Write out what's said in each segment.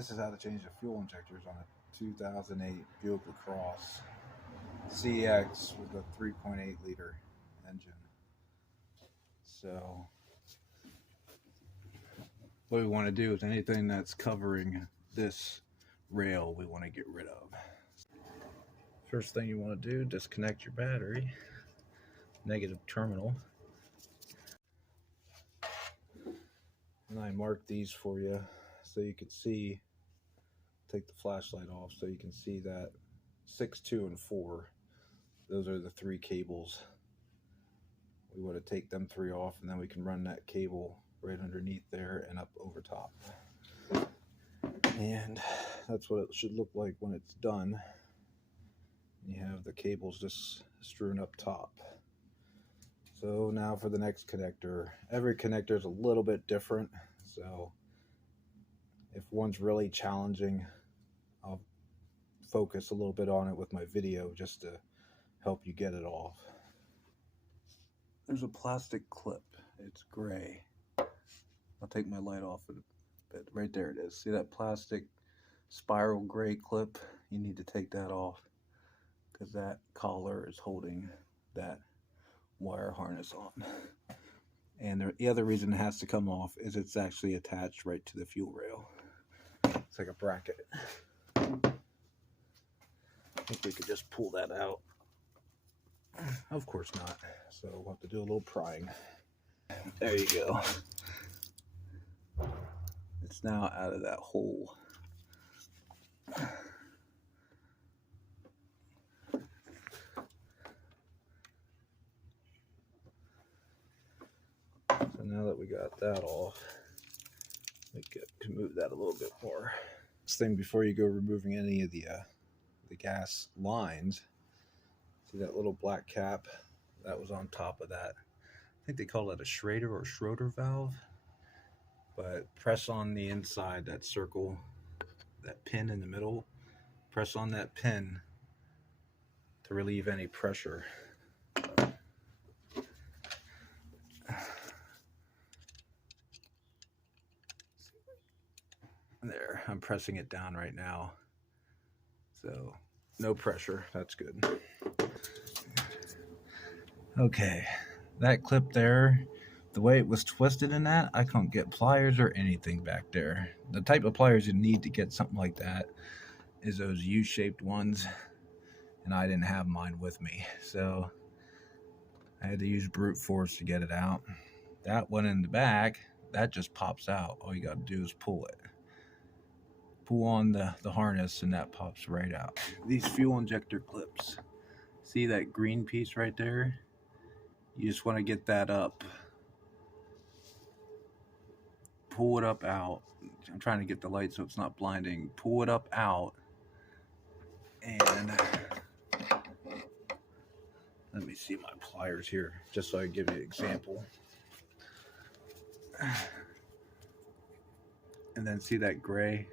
This is how to change the fuel injectors on a 2008 Buick Lacrosse CX with a 3.8 liter engine. So what we want to do is anything that's covering this rail we want to get rid of. First thing you want to do, disconnect your battery, negative terminal. And I marked these for you so you can see, take the flashlight off so you can see that 6, 2, and 4, those are the 3 cables. We want to take them 3 off, and then we can run that cable right underneath there and up over top. And that's what it should look like when it's done. You have the cables just strewn up top. So now for the next connector. Every connector is a little bit different, so if one's really challenging, I'll focus a little bit on it with my video just to help you get it off. There's a plastic clip. It's gray. I'll take my light off a bit. Right there it is. See that plastic spiral gray clip? You need to take that off because that collar is holding that wire harness on. And the other reason it has to come off is it's actually attached right to the fuel rail. It's like a bracket. I think we could just pull that out. Of course not. So we'll have to do a little prying. There you go. It's now out of that hole. So now that we got that off, we can move that a little bit more. Next thing before you go removing any of the gas lines, see that little black cap that was on top of that? I think they call it a Schrader or Schroeder valve. But press on the inside, that circle, that pin in the middle. Press on that pin to relieve any pressure. There, I'm pressing it down right now. So, no pressure, that's good. Okay, that clip there, the way it was twisted in that, I couldn't get pliers or anything back there. The type of pliers you need to get something like that is those U-shaped ones, and I didn't have mine with me. So, I had to use brute force to get it out. That one in the back, that just pops out. All you got to do is pull it. Pull on the harness and that pops right out. These fuel injector clips, see that green piece right there? You just want to get that up. Pull it up out. I'm trying to get the light so it's not blinding. Pull it up out. And let me see my pliers here, just so I can give you an example. And then see that gray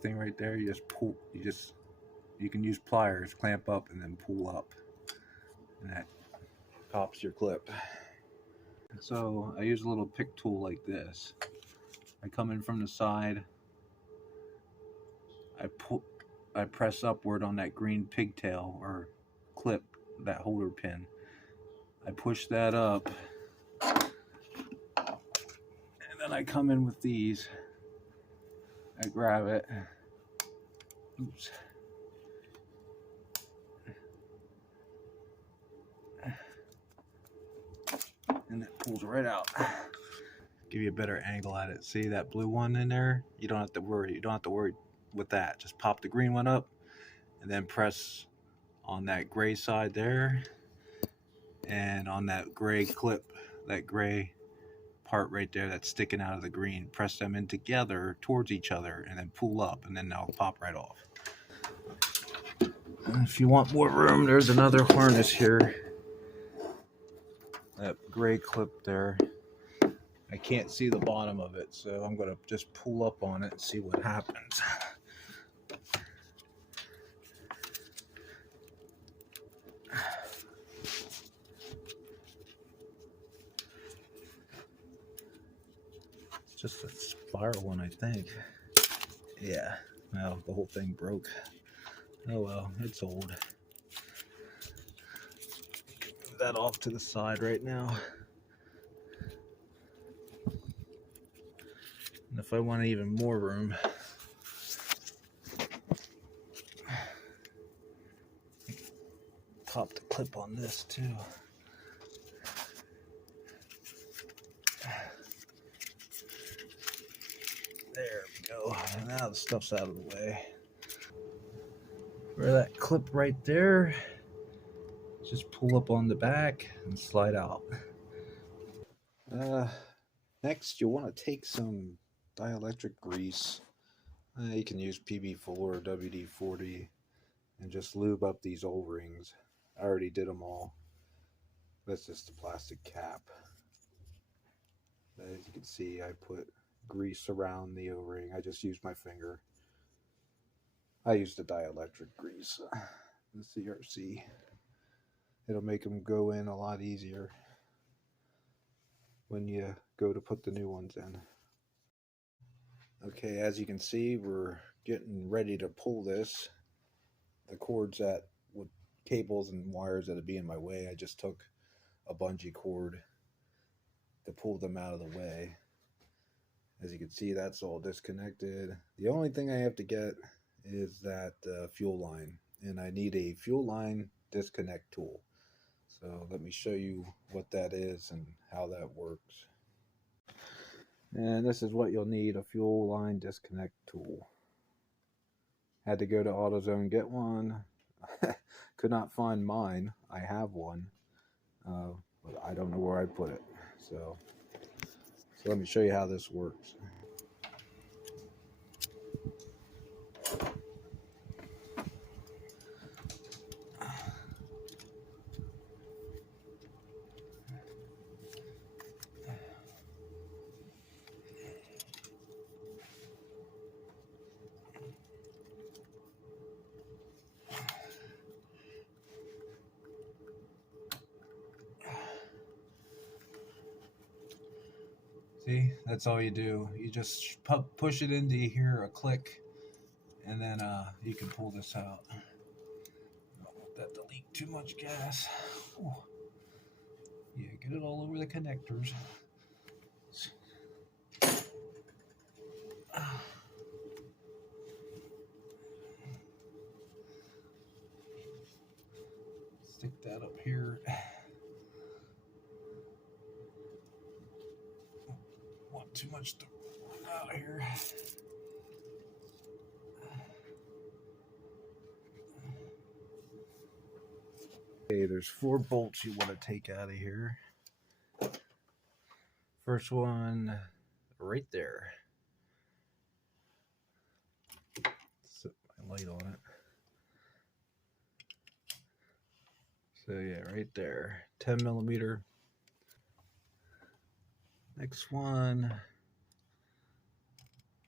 thing right there? You just pull, you can use pliers, clamp up and then pull up. And that pops your clip. So I use a little pick tool like this. I come in from the side. I press upward on that green pigtail or clip, that holder pin. I push that up. And then I come in with these. I grab it. Oops. And it pulls right out. Give you a better angle at it. See that blue one in there? You don't have to worry. You don't have to worry with that. Just pop the green one up and then press on that gray side there and on that gray clip, that gray part right there that's sticking out of the green. Press them in together towards each other and then pull up, and then they'll pop right off. And if you want more room, there's another harness here. That gray clip there. I can't see the bottom of it, so I'm going to just pull up on it and see what happens. It's just a spot. spiral one, I think. Yeah, well, the whole thing broke. Oh well, it's old. Move that off to the side right now. And if I want even more room, pop the clip on this too. There we go. Now the stuff's out of the way. For that clip right there, just pull up on the back and slide out. Next, you'll want to take some dielectric grease. You can use PB4 or WD-40 and just lube up these O-rings. I already did them all. That's just the plastic cap. As you can see, I put grease around the O-ring. I just used my finger. I used the dielectric grease, the CRC. It'll make them go in a lot easier when you go to put the new ones in. Okay, as you can see, we're getting ready to pull this. The cords that with cables and wires that'd be in my way, I just took a bungee cord to pull them out of the way. As you can see, that's all disconnected. The only thing I have to get is that fuel line, and I need a fuel line disconnect tool. So let me show you what that is and how that works. And this is what you'll need, a fuel line disconnect tool. Had to go to AutoZone and get one. Could not find mine. I have one, but I don't know where I put it. So let me show you how this works. See, that's all you do. You just push it into here, a click, and then you can pull this out. I don't want that to leak too much gas. Ooh. Yeah, get it all over the connectors. Stick that up here. Want too much to run out here. Okay, there's 4 bolts you want to take out of here. First one right there. Set my light on it. So yeah, right there, 10 millimeter. Next one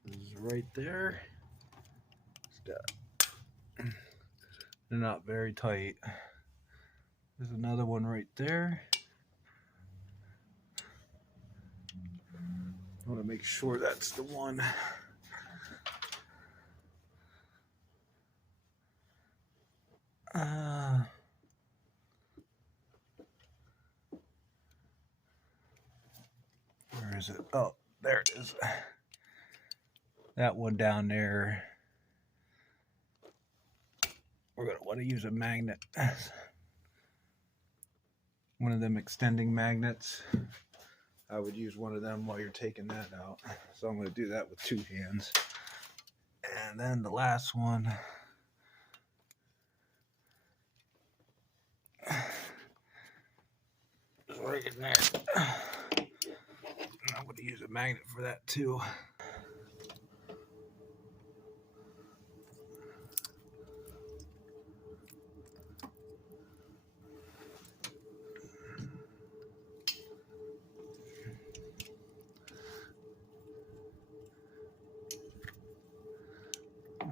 is right there. They're not very tight. There's another one right there. I want to make sure that's the one. Where is it? Oh, there it is. That one down there. We're going to want to use a magnet. One of them extending magnets. I would use one of them while you're taking that out. So I'm going to do that with 2 hands. And then the last one. Is right in there. I'm going to use a magnet for that too.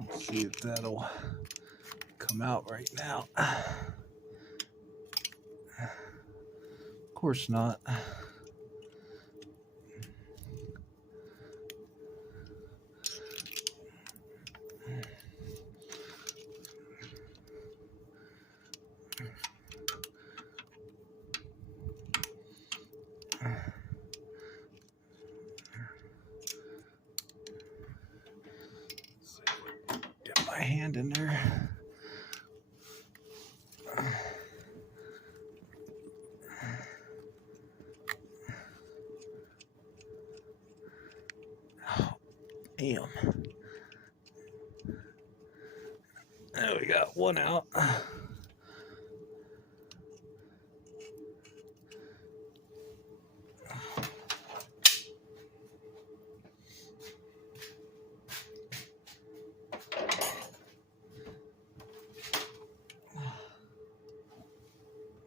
Let's see if that'll come out right now. Of course not. hand in there. Oh, damn. There we got one out.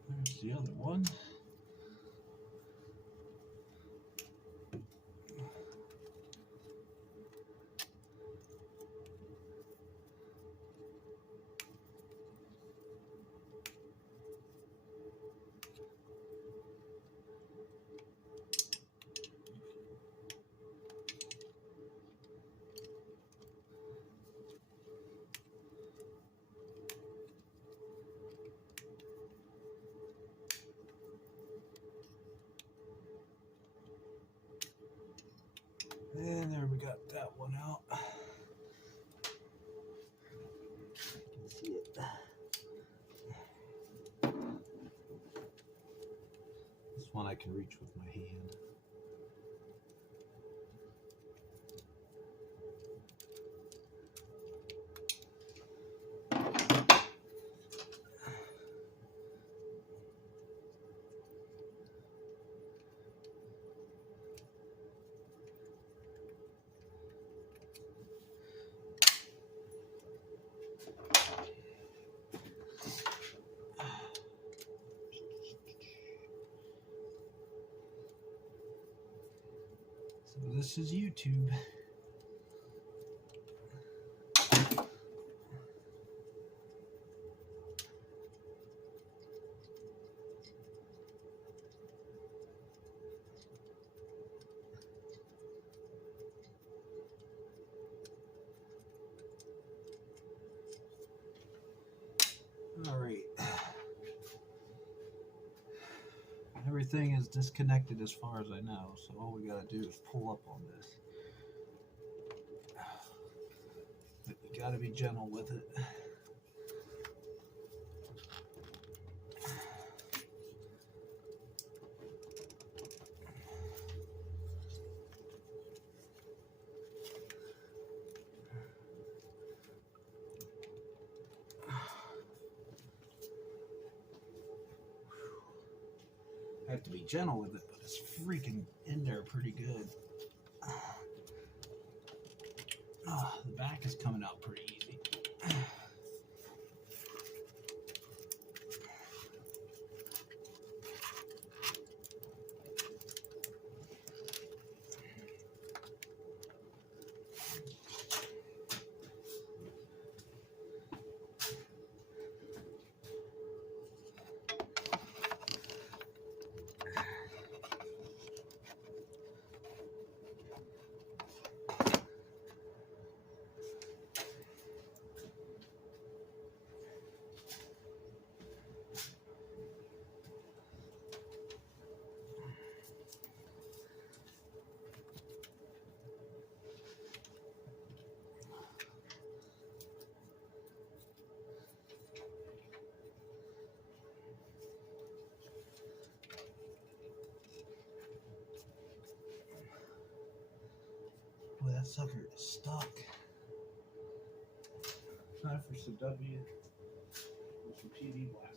There's the other one. And there we got that one out. You can see it. This one I can reach with my hand. So this is YouTube. All right. Everything is disconnected as far as I know, so all we gotta do is pull up on this. But you gotta be gentle with it. I have to be gentle with it, but it's freaking in there pretty good. The back is coming out pretty easy. Boy, that sucker is stuck. Time for some W with some PD blaster.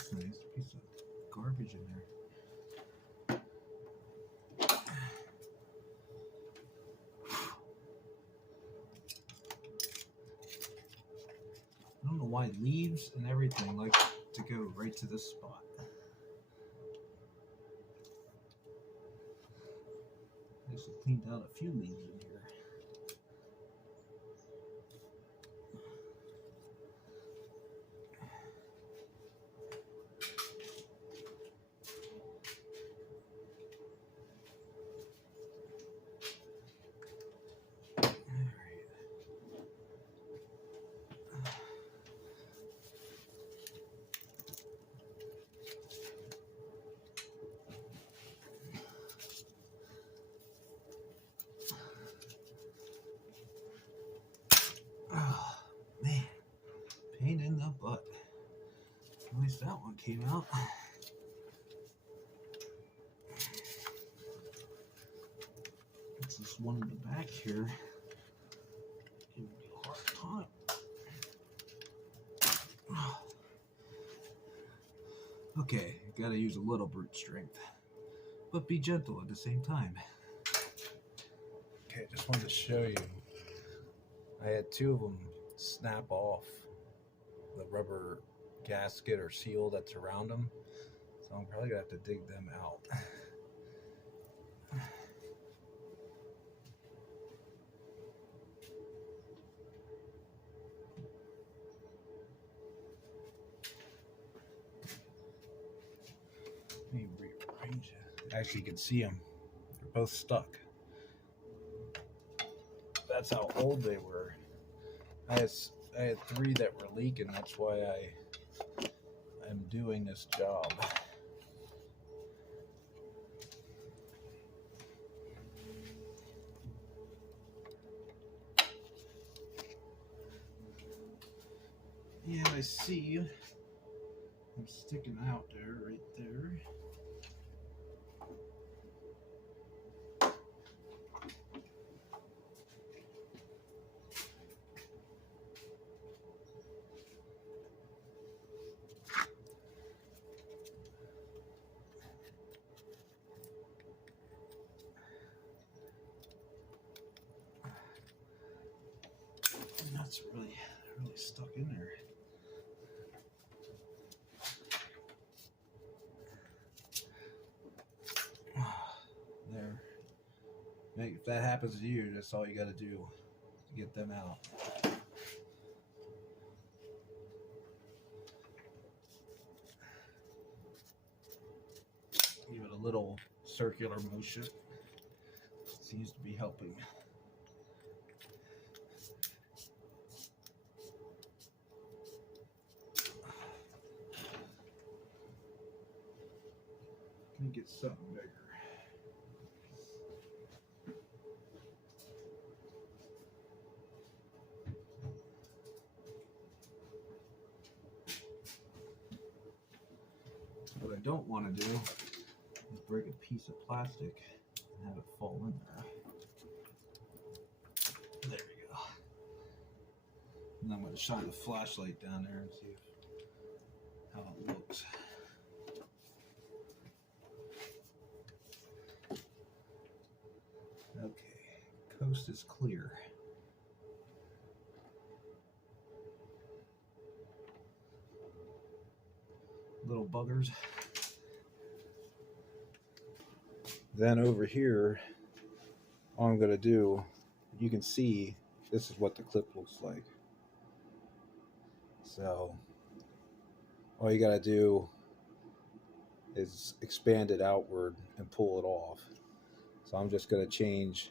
That's nice. Piece of garbage in there. I don't know why leaves and everything like to go right to this spot. I just cleaned out a few leaves in here. Oh, man. Pain in the butt. At least that one came out. It's this one in the back here. Give me a hard time. Okay, gotta use a little brute strength, but be gentle at the same time. Okay, just wanted to show you. I had two of them snap off the rubber gasket or seal that's around them, so I'm probably gonna have to dig them out. Let me rearrange it. Actually, you can see them. They're both stuck. That's how old they were. I had three that were leaking. That's why I'm doing this job. Yeah, I see. I'm sticking out there, right there. And that's really stuck in there. There. If that happens to you, that's all you got to do to get them out. Give it a little circular motion. Seems to be helping. Let me get something bigger. What I don't want to do is break a piece of plastic and have it fall in there. There we go. And I'm going to shine a flashlight down there and see how it looks. Okay, coast is clear. Little buggers. Then over here, all I'm going to do, you can see this is what the clip looks like. So all you got to do is expand it outward and pull it off. So I'm just going to change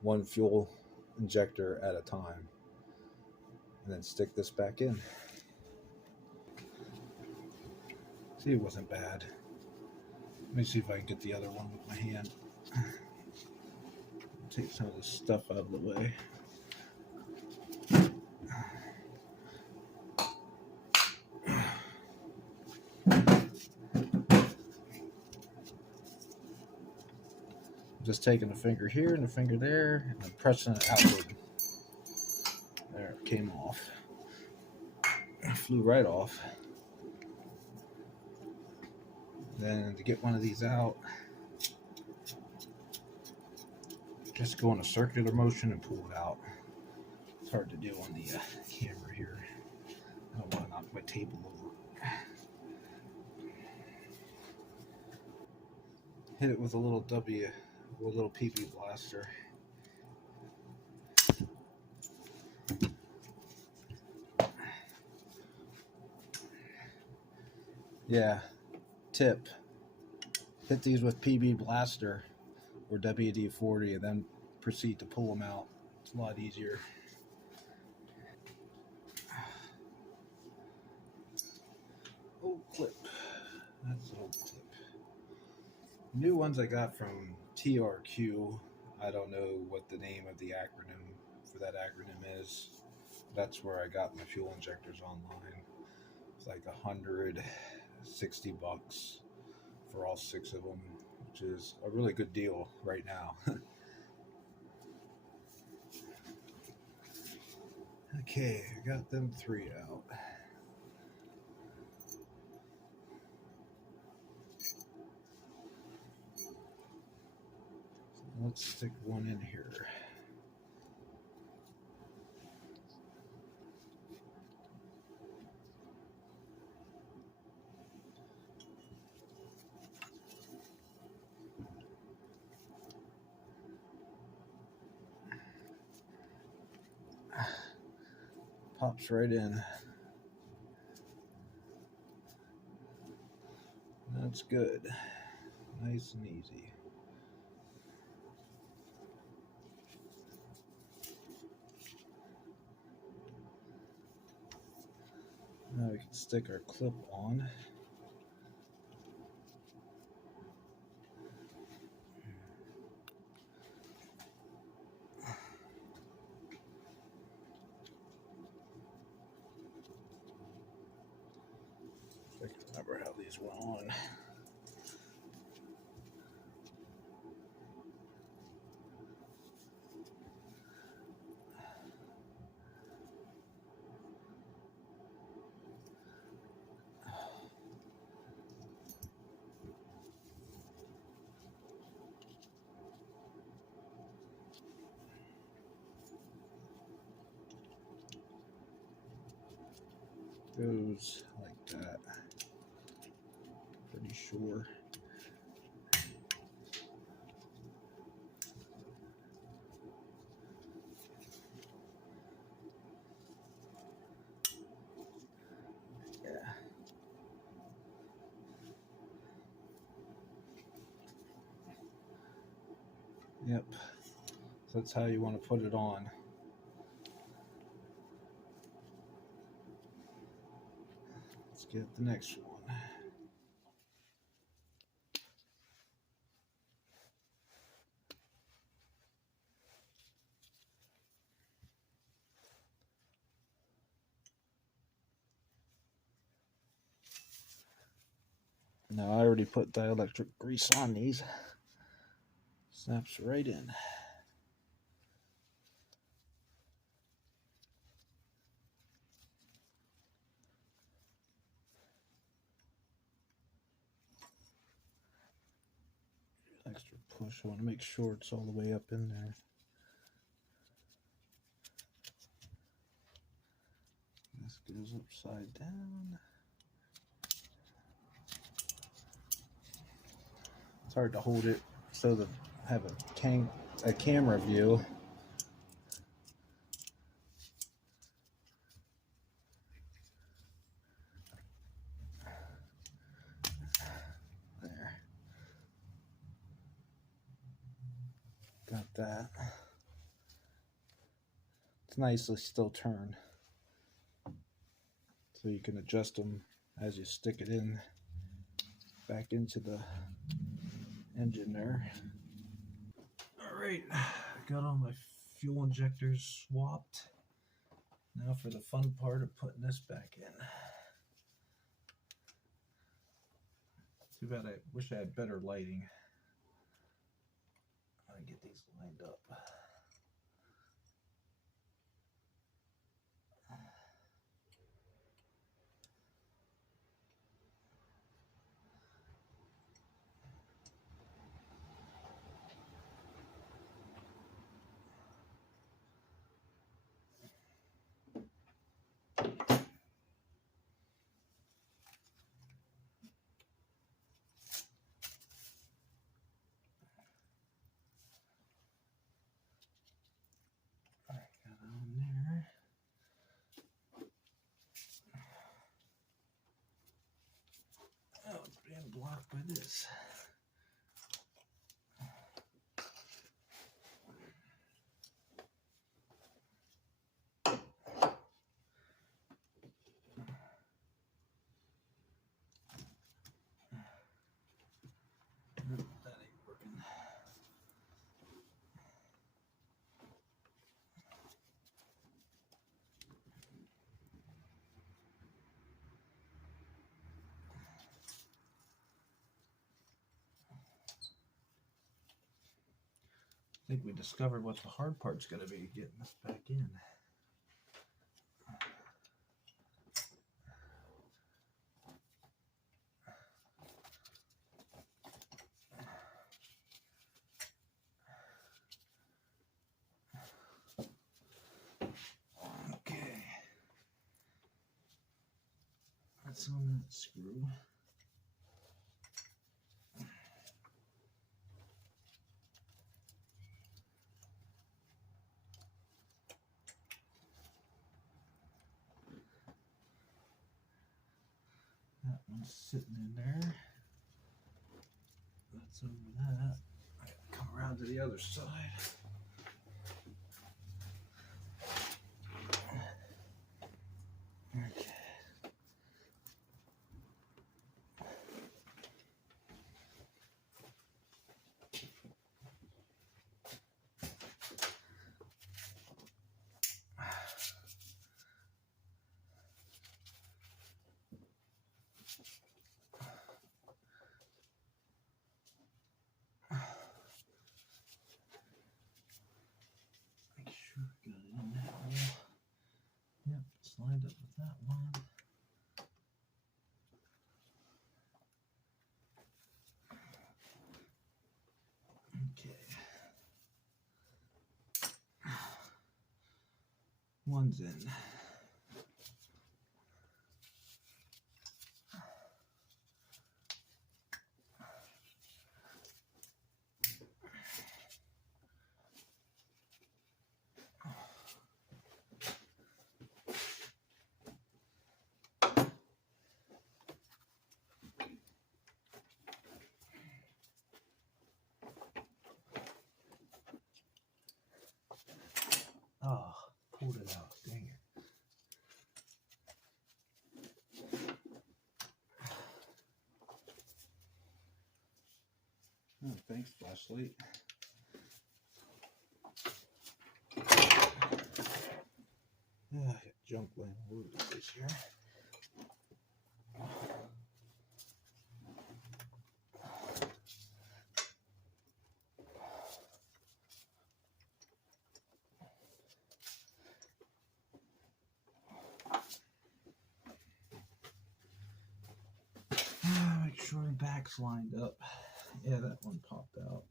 one fuel injector at a time and then stick this back in. See, it wasn't bad. Let me see if I can get the other one with my hand. Take some of this stuff out of the way. Just taking a finger here and a finger there and pressing it outward. There, it came off. It flew right off. Then to get one of these out, just go in a circular motion and pull it out. It's hard to do on the camera here. I don't want to knock my table over. Hit it with a little PB blaster. Yeah, tip. Hit these with PB blaster or WD-40 and then proceed to pull them out. It's a lot easier. Old clip. That's an old clip. New ones I got from TRQ. I don't know what the name of the acronym for that acronym is. That's where I got my fuel injectors online. It's like $160 for all 6 of them, which is a really good deal right now. Okay, I got them 3 out. Let's stick one in here. Pops right in. That's good. Nice and easy. Now we can stick our clip on. I can remember how these went on. Goes like that. Pretty sure. Yeah. Yep. So that's how you want to put it on. Let's get the next one. Now I already put dielectric grease on these. Snaps right in. Extra push. I want to make sure it's all the way up in there. This goes upside down. It's hard to hold it so that I have a camera view. There. Got that. It's nicely still turned. So you can adjust them as you stick it in back into the engine there. All right, got all my fuel injectors swapped. Now for the fun part of putting this back in. Too bad, I wish I had better lighting. I get these lined up. blocked by this. Nope, that ain't working. I think we discovered what the hard part's going to be, getting this back in. Okay. That's on that screw. That one's sitting in there. That's over that. I gotta come around to the other side. Okay. Make sure I got it in that hole. Yep, it's lined up with that one. Okay. One's in. Oh, pulled it out. Dang it. Oh, thanks, flashlight. I got junk laying all over the place here. Make sure the back's lined up. Yeah, that one popped out.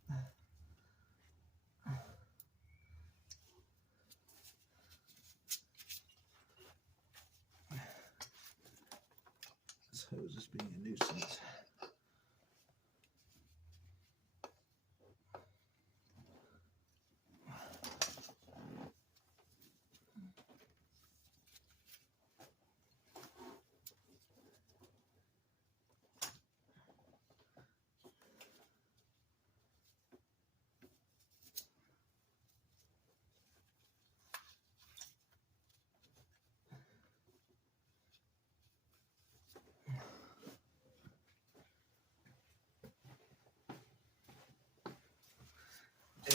This hose is being a nuisance.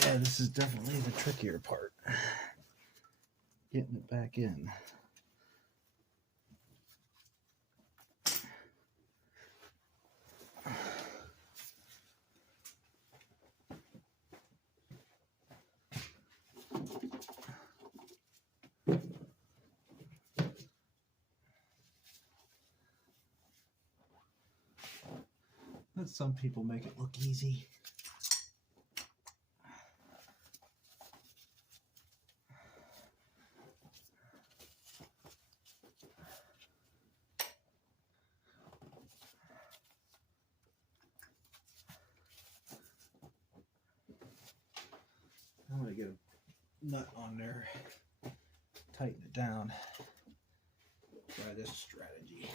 Yeah, this is definitely the trickier part. Getting it back in. Let some people make it look easy. I'm going to get a nut on there, tighten it down. Try this strategy.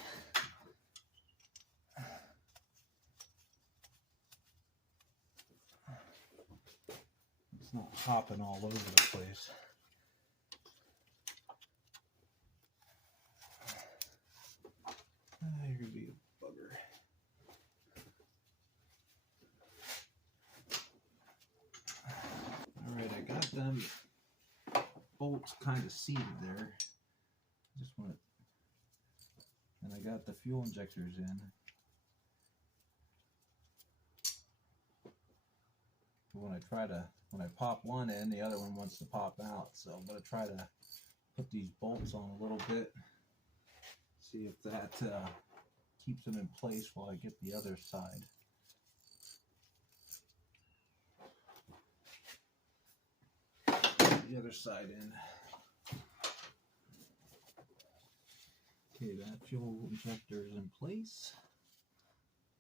it's not hopping all over the place. You're gonna be a bugger. All right, I got them bolts kind of seated there. Just want it, and I got the fuel injectors in. When I pop one in, the other one wants to pop out. So I'm gonna try to put these bolts on a little bit. See if that keeps them in place while I get the other side. The other side in. Okay, that fuel injector is in place.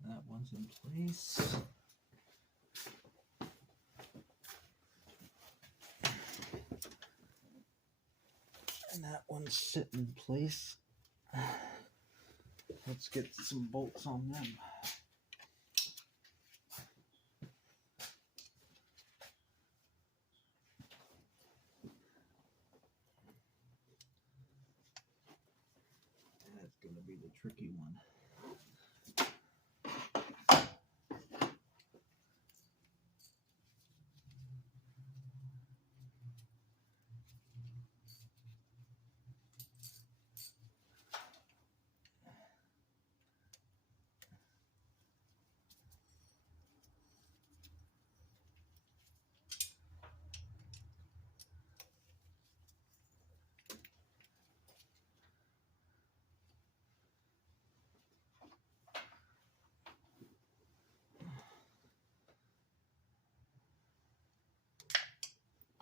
That one's in place. And that one's sitting in place. Let's get some bolts on them. That's going to be the tricky one.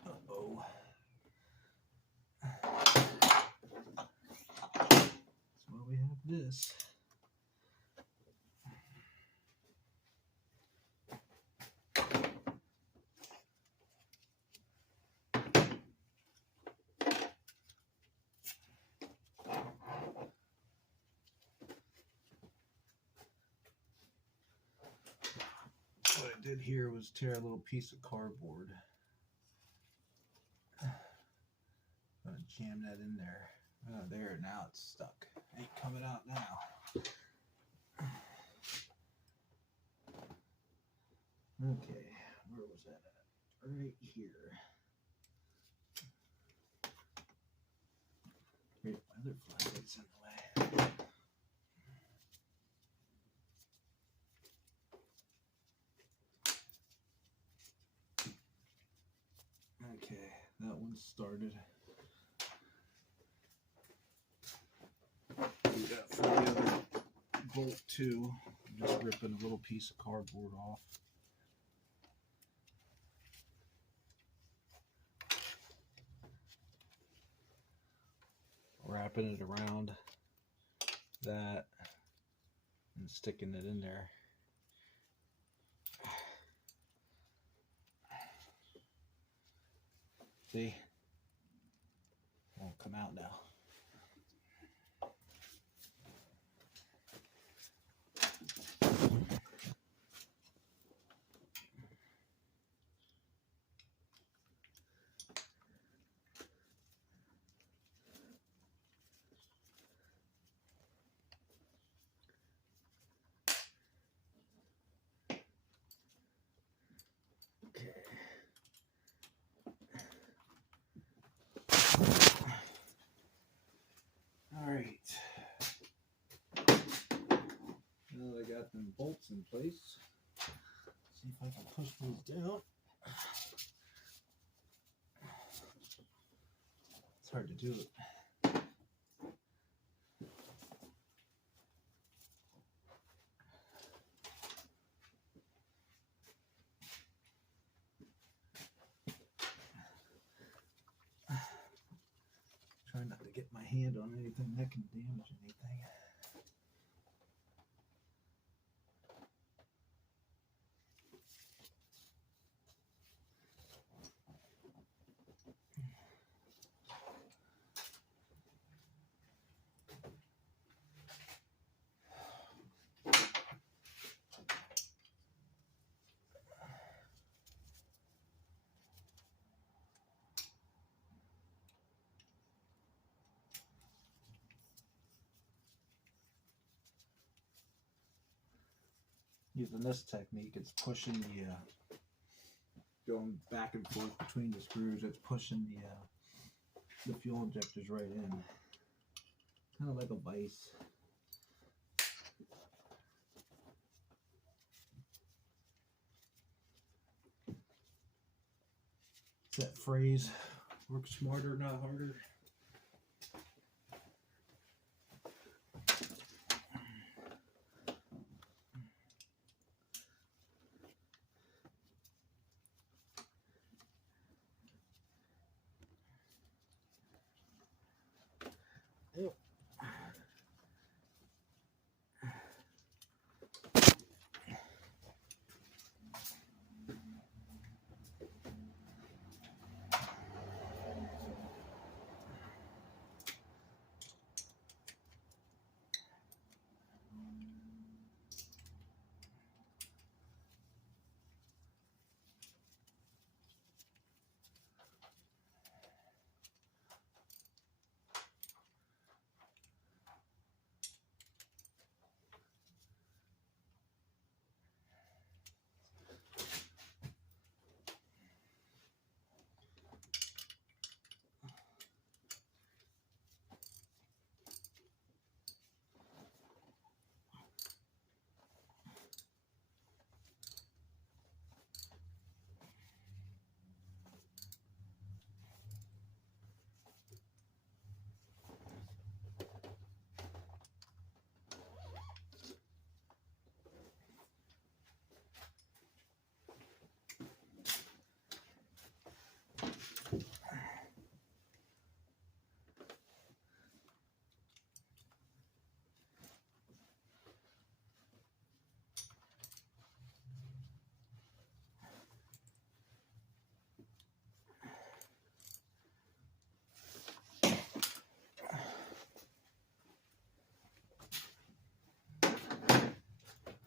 Uh-oh. That's why we have this. What I did here was tear a little piece of cardboard. Gonna jam that in there. Oh, there, now it's stuck. Ain't coming out now. Okay, where was that at? Right here. Great, my other flashlight's in the way. Okay, that one's started. Do that for the other bolt too. I'm just ripping a little piece of cardboard off. Wrapping it around that and sticking it in there. See? Won't come out now. Alright. Now that I got them bolts in place, see if I can push these down. It's hard to do it. Try not to get my hand on anything that can damage anything. using this technique, it's pushing the going back and forth between the screws. It's pushing the fuel injectors right in, kind of like a vise. It's that phrase, work smarter, not harder. Yep.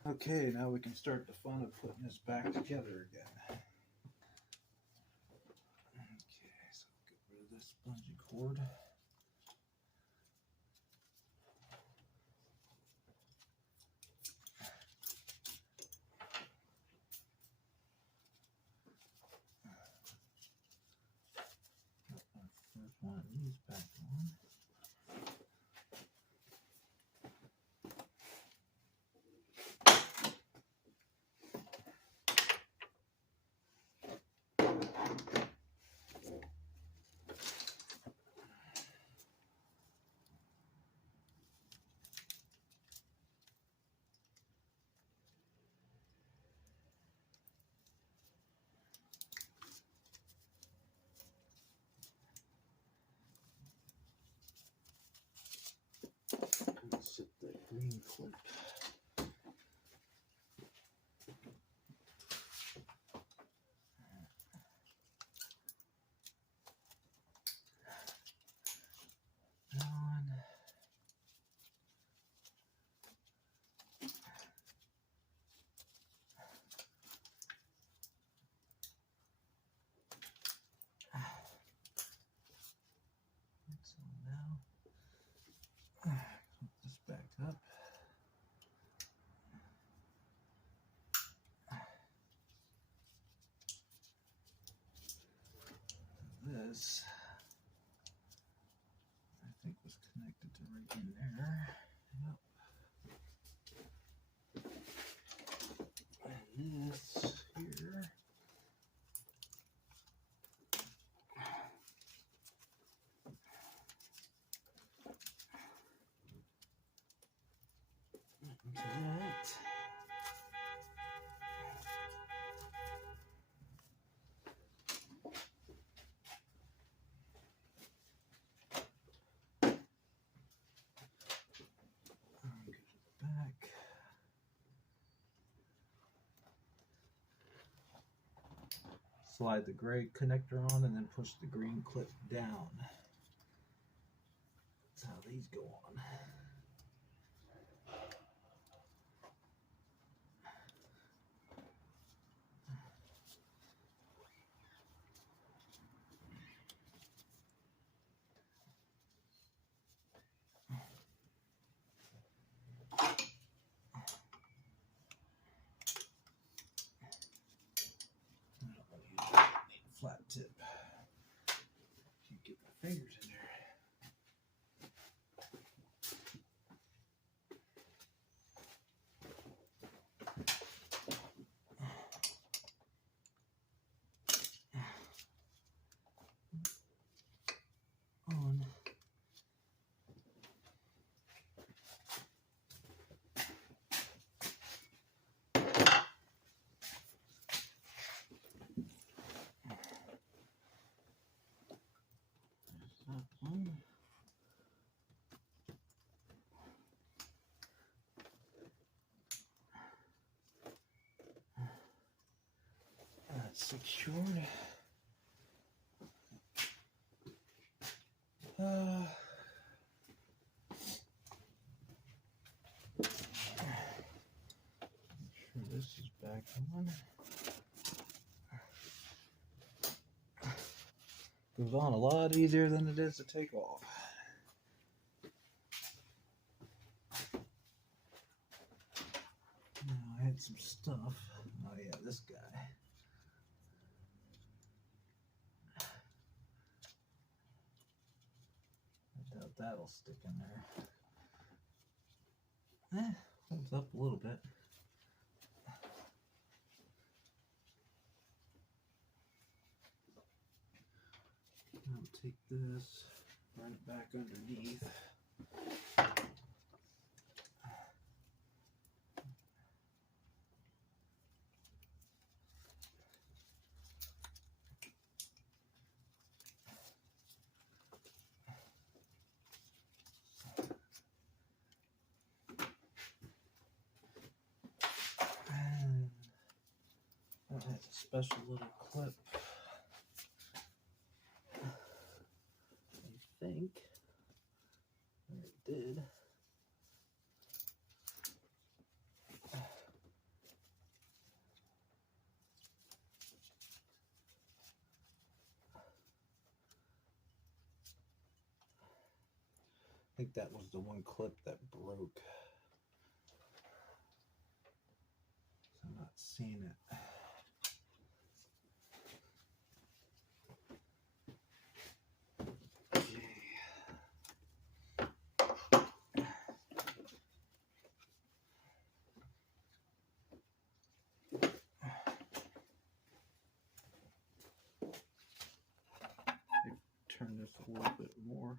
Okay, now we can start the fun of putting this back together again. Okay, so get rid of this spongy cord. First one of these back on. Sit that green clip. On. So now, put this back up. This, I think, was connected to right in there. Yep. And this here. Into that. Get it back. Slide the gray connector on and then push the green clip down. That's how these go on. secured. Make sure this is back on. Goes on a lot easier than it is to take off. Now I had some stuff. Oh yeah, this guy. I doubt that'll stick in there. Holds up a little bit. I'll take this, run it back underneath. And that has a special little clip. I think it did. I think that was the one clip that broke. So I'm not seeing it. Turn this a little bit more.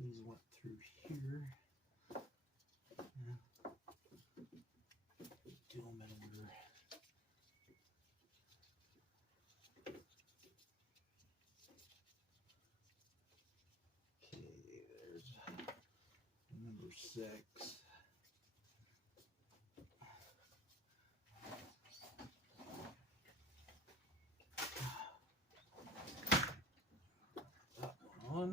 These went through here. Do them in order. Okay, there's number 6. That one on.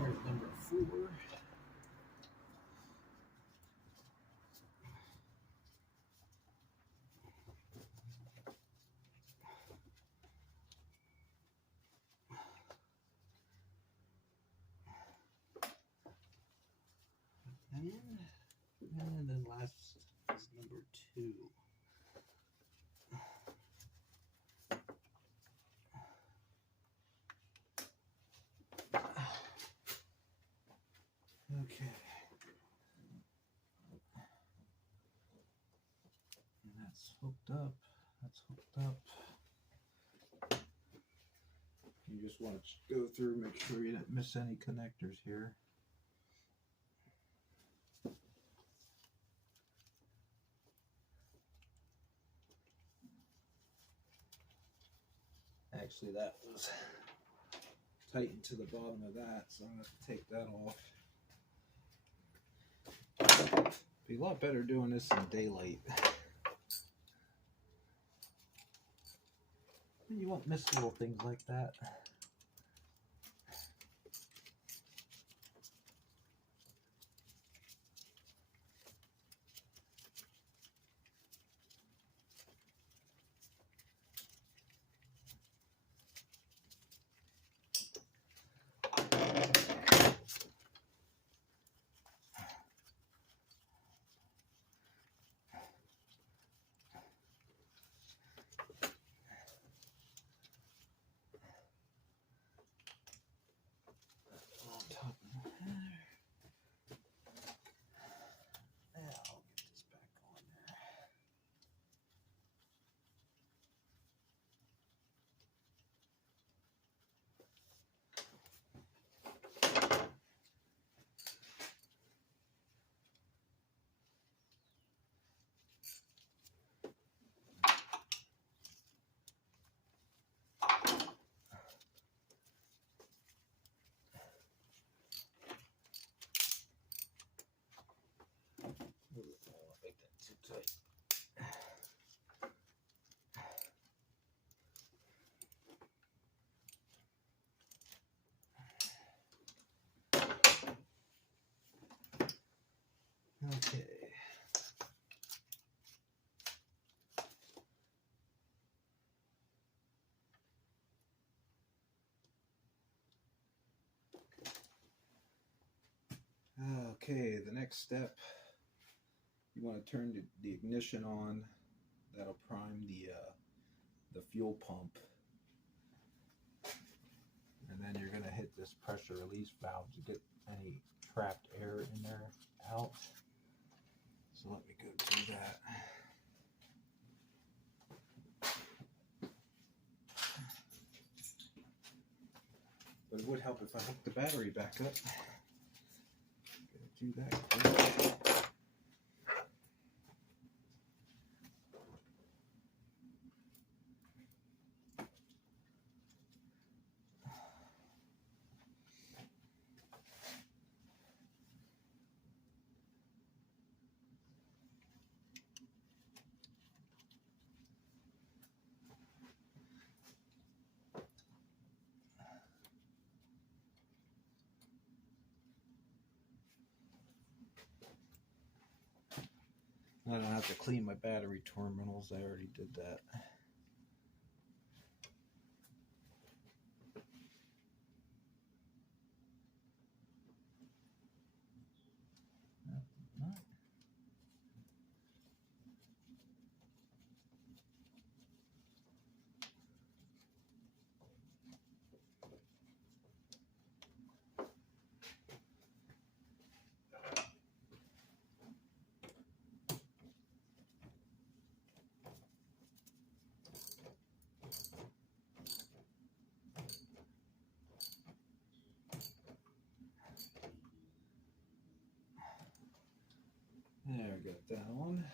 Here's number 4. And then last is number 2. Okay. And that's hooked up. That's hooked up. You just want to go through, make sure you didn't miss any connectors here. Actually, that was tightened to the bottom of that, so I'm going to have to take that off. Be a lot better doing this in daylight. You won't miss little things like that. Okay. Okay, the next step, you want to turn the ignition on. That'll prime the fuel pump. And then you're going to hit this pressure release valve to get any trapped air in there out. So let me go do that. But it would help if I hook the battery back up. Gotta do that. I don't have to clean my battery terminals. I already did that. There, I got that one.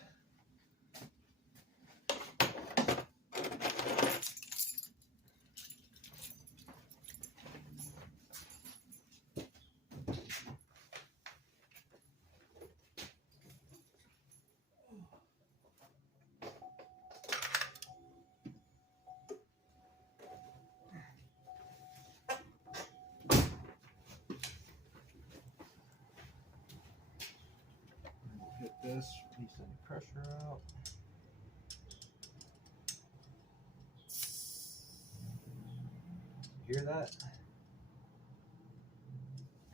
Hit this, release any pressure out. Hear that?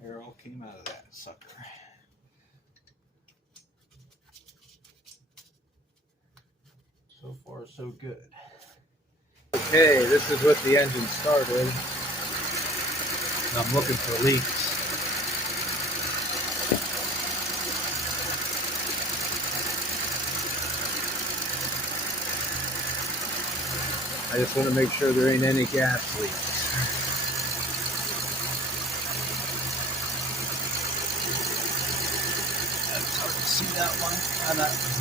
Air all came out of that sucker. So far, so good. Okay, this is with the engine started. I'm looking for leaks. I just want to make sure there ain't any gas leaks. That's hard to see that one.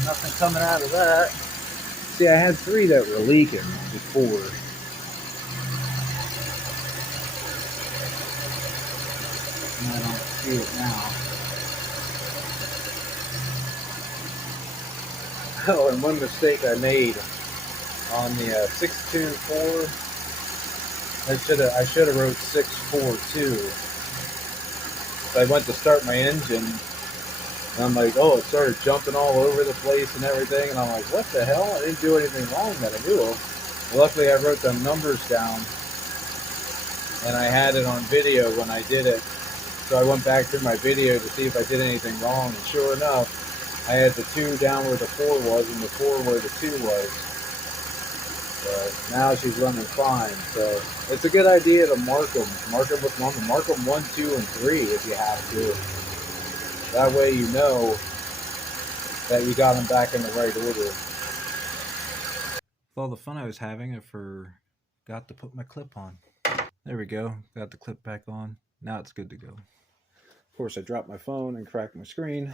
Nothing coming out of that. See, I had 3 that were leaking before. And I don't see it now. Oh, and one mistake I made on the 624, I should have wrote 642. So I went to start my engine, and I'm like, oh, it started jumping all over the place and everything, and I'm like, what the hell? I didn't do anything wrong that I knew of. Well, luckily, I wrote them numbers down, and I had it on video when I did it. So I went back through my video to see if I did anything wrong, and sure enough, I had the 2 down where the 4 was and the 4 where the 2 was. So now she's running fine. So it's a good idea to mark them. Mark them with number. Mark them 1, 2, and 3 if you have to. That way you know that you got them back in the right order. With all the fun I was having, I forgot to put my clip on. There we go. Got the clip back on. Now it's good to go. Of course, I dropped my phone and cracked my screen.